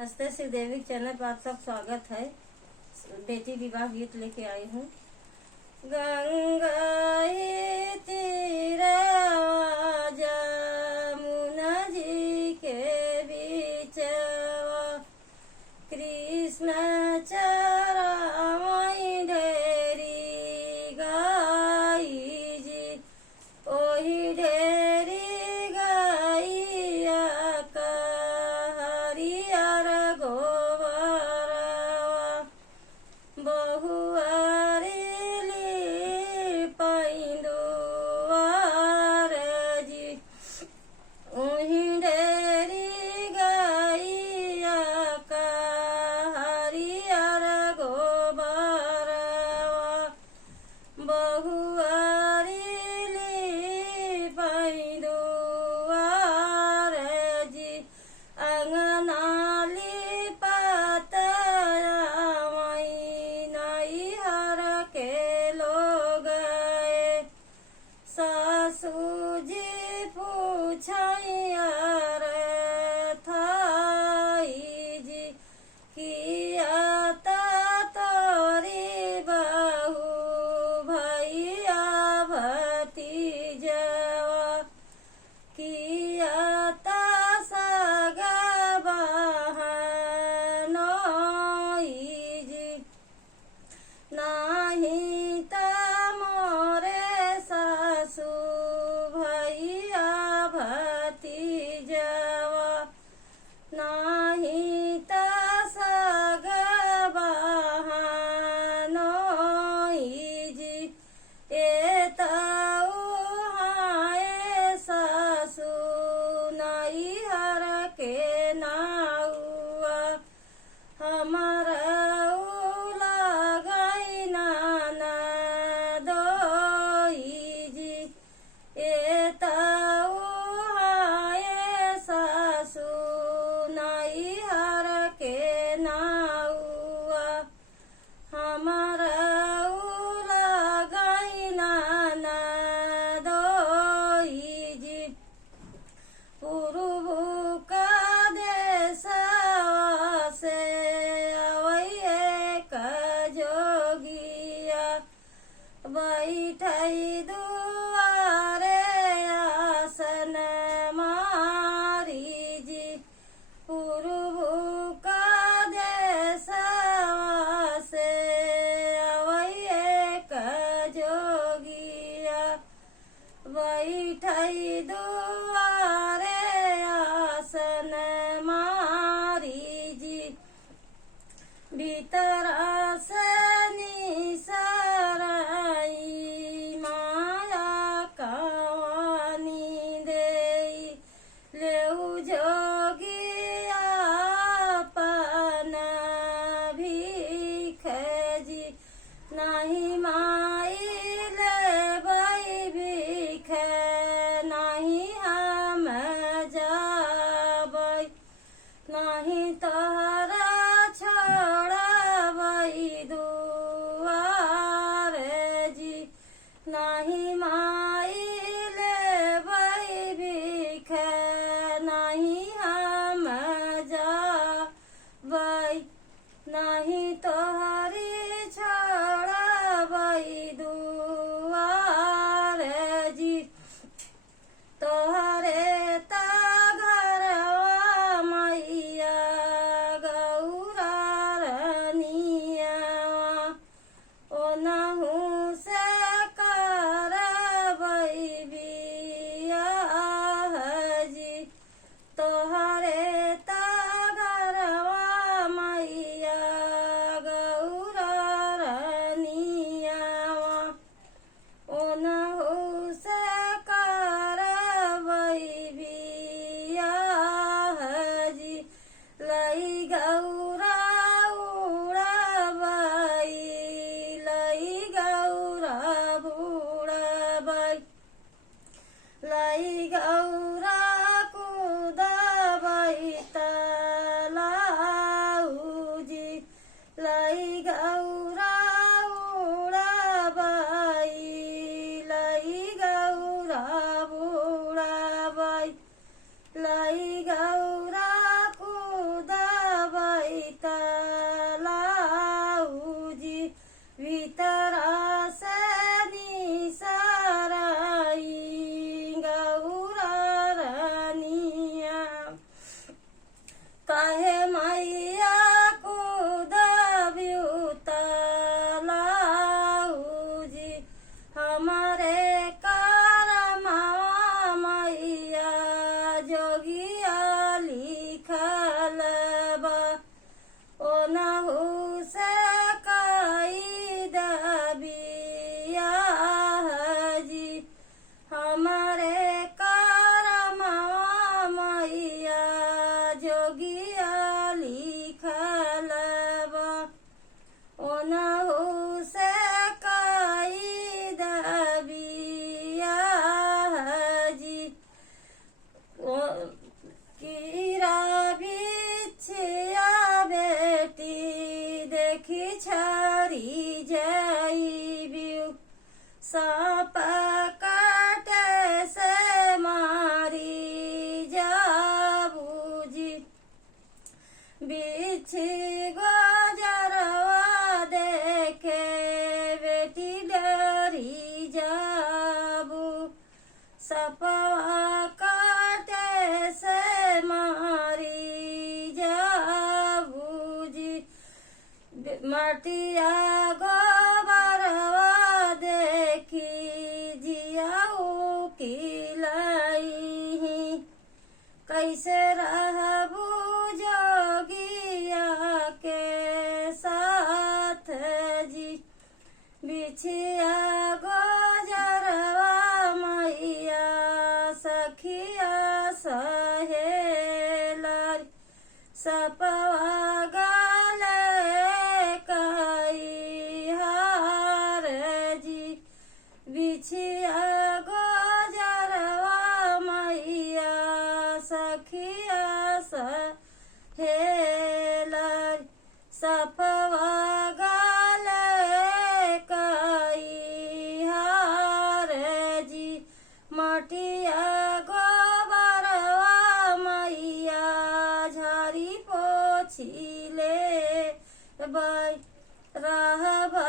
हंसते श्रीदेवी चैनल पर आप सब स्वागत है। बेटी विवाह गीत लेके आई हूँ। गंगा तीरा जमुना जी के बीचवा कृष्ण चरावई ढेरी गाई जी ओही ढेरी गाइया कहरियर गोबरवा बहुआरिली पैंदुआर जी ओही ढेरी गाइया कहरियर गोबरवा बहुआरिली पैंदुआर जी अंगनाली पातया मई हर के लोग सासू जी पूछैयर थाई जी किया तोरी बहू भैया भतीजवा किया सगा बहनोई जी नाही त मोरे सासू भैया भतीजवा नाही त सगा बहनोई जी एतऊ हाय सासू नई हर के नाउआ हमारा लगई नाना दोई जी एतऊ हाय सासू नई हर के नाउआ हमारा लगई नाना दोई जी पुरुबु का देशवा से अवैये का जोगिया बैठई दुआरे आसन मारी जी पुरुबु का देशवा से अवैये का जोगिया बैठई दुआरे आसन मारी जी भीतरा से निसराई माया कवानी देई लेउ जोगिया अपन भीख जी नहीं माई लेबै भीख नहीं हम जाबै नहीं तोहरा छोड़बै दुआर जी नहीं माई लेबै भीख नहीं हम जाबै नहीं तोहरी छोड़बै दुआर जी तोहरे ता घरवा मैया गौरा रनियावा ओनहु से करबै बियाह जी तोहरे ता घरवा मैया गौरा रनियावा ओनहु से करबै बियाह जी लई गौरा उड़बै लई गौरा बुड़बै लई गौरा कुदबै तलाउ जी लई गौरा उड़बै लई गौरा बुड़बै लई गौरा कुदबै बिछी गोजरवा देखे बेटी डरी जाबू सपवा काटे से मारी जाबू जी मटिया गोबरवा देखी जियाऊ की लाई कैसे रहबू जोगिया के साथ जी बिछिया गोजरवा मैया सखिया सहेला सपवा गले कई हार जी बिछिया गोजरवा मैया सखिया सहेला सपवा गले कई हार जी मटिया गोबरवा मैया झाड़ी पोछिले रहबा